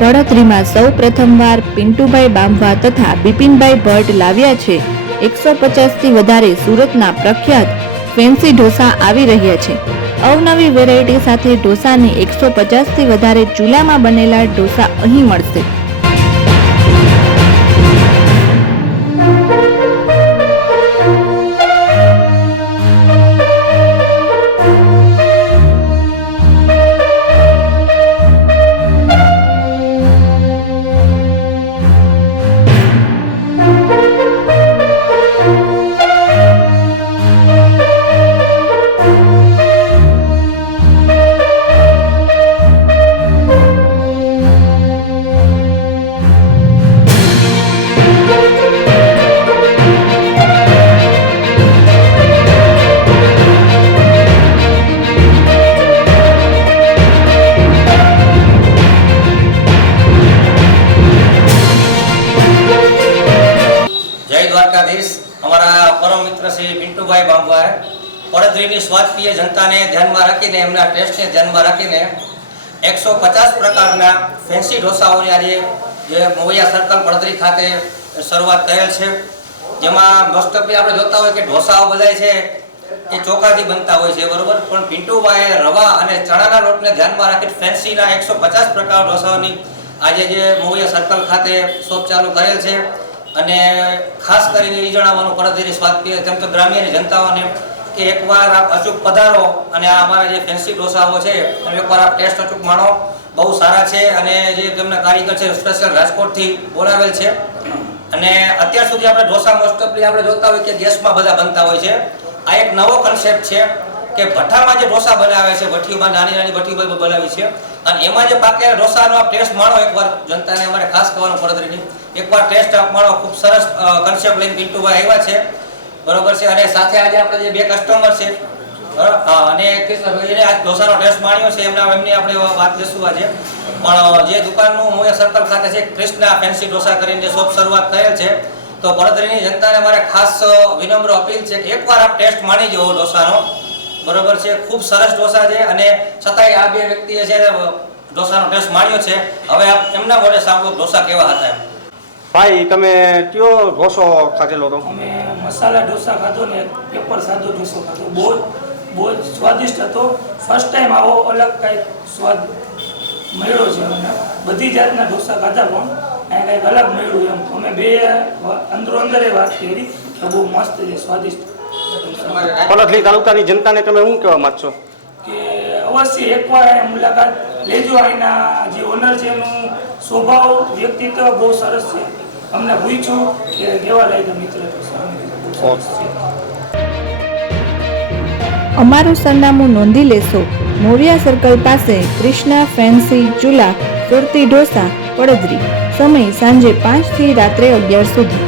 પડધરીમાં સૌ પ્રથમવાર પિન્ટુભાઈ બાંભા તથા બિપિનભાઈ ભટ્ટ લાવ્યા છે 150થી વધારે સુરતના પ્રખ્યાત ફેન્સી ઢોસા આવી રહ્યા છે। અવનવી વેરાયટી સાથે ઢોસાની 150થી વધારે ચૂલામાં બનેલા ઢોસા અહીં મળશે। हमारा परम मित्र श्री पिंटूभाई बांभा है। પડધરીની સ્વાદપ્રિય જનતાને ધ્યાનમાં રાખીને એમના ટેસ્ટને ધ્યાનમાં રાખીને 150 પ્રકારના ફેન્સી ઢોસાઓની આજે જે મોવૈયા સર્કલ પડધરી ખાતે શરૂઆત કરેલ છે। જેમાં મોસ્ટ ઓફલી આપણે જોતા હોય કે ઢોસાઓ બધા છે એ ચોખાથી બનતા હોય છે, બરોબર, પણ પિન્ટુભાઈએ રવા અને ચણાના લોટને ધ્યાનમાં રાખી ફેન્સીના 150 પ્રકાર ઢોસાઓની આજે જે મોવૈયા સર્કલ ખાતે શોપ ચાલુ કરેલ છે। અને ખાસ કરીને એ જણાવવાનું પડધરી સ્વાદપ્રિય તેમ તો ગ્રામ્યની જનતાઓને કે એકવાર આપ અચૂક પધારો અને આ અમારા જે ફેન્સી ઢોસાઓ છે એનો એકવાર આપ ટેસ્ટ અચૂક માણો, બહુ સારા છે। અને જે તેમના કારીગર છે સ્પેશિયલ રાજકોટથી બોલાવેલ છે। અને અત્યાર સુધી આપણે ઢોસા મોસ્ટ ઓફલી આપણે જોતા હોય કે ગેસમાં બધા બનતા હોય છે। આ એક નવો કન્સેપ્ટ છે કે ભઠ્ઠામાં જે ઢોસા બનાવે છે, ભઠ્ઠીમાં નાની નાની ભઠ્ઠીઓ બનાવી છે અને એમાં જે પાકેલા ઢોસાનો આપ ટેસ્ટ માણો એકવાર, જનતાને અમારે ખાસ કહેવાનું પડધરીની એકવાર ટેસ્ટ આપ માણો। ખૂબ સરસ કન્સેપ્ટ લઈને પિન્ટુભાઈ આવ્યા છે, બરોબર છે। અને સાથે આજે આપણે જે બે કસ્ટમર છે અને એને આ ઢોસાનો ટેસ્ટ માણ્યો છે એમની આપણે વાત લેશું આજે। પણ જે દુકાનનું મોવૈયા સર્કલ ખાતે છે કૃષ્ણા ફેન્સી ઢોસા કરીને જે શોપ શરૂઆત કરેલ છે, તો પડધરીની જનતાને મારે ખાસ વિનમ્ર અપીલ છે કે એકવાર આપ ટેસ્ટ માણી જુઓ ઢોસાનો, બરોબર છે। ખૂબ સરસ ઢોસા છે અને છતાંય આ બે વ્યક્તિએ છે ઢોસાનો ટેસ્ટ માણ્યો છે। હવે આપ એમના મોઢે સાંભળો ઢોસા કેવા હતા। ભાઈ તમે કયો ઢોસો ખાધેલો હતો? અમે મસાલા ઢોસા ખાધો ને પેપર સાદો ઢોસો ખાધો, બહુ સ્વાદિષ્ટ હતો। ફર્સ્ટ ટાઈમ આવો અલગ કંઈક સ્વાદ મળ્યો છે અને બધી જાતના ઢોસા ખાધા પણ અહીંયા કંઈક અલગ મળ્યું એમ। અમે બે અંદરે વાત કરી કે બહુ મસ્ત છે, સ્વાદિષ્ટ। પડધરી તાલુકાની જનતાને તમે શું કહેવા માંગશો? કે અવશ્ય એકવાર અહીંયા મુલાકાત લેજો। અહીંના જે ઓનર છે એનું સ્વભાવ વ્યક્તિત્વ બહુ સરસ છે। અમને પૂછ્યું કે કેવા લાગ્યા મિત્ર ઢોસા। અમારું સરનામું નોંધી લેશો। મોવૈયા સર્કલ પાસે કૃષ્ણા ફેન્સી ચૂલા સુરતી ઢોસા, પડધરી। સમય સાંજે 5 થી રાત્રે 11 સુધી।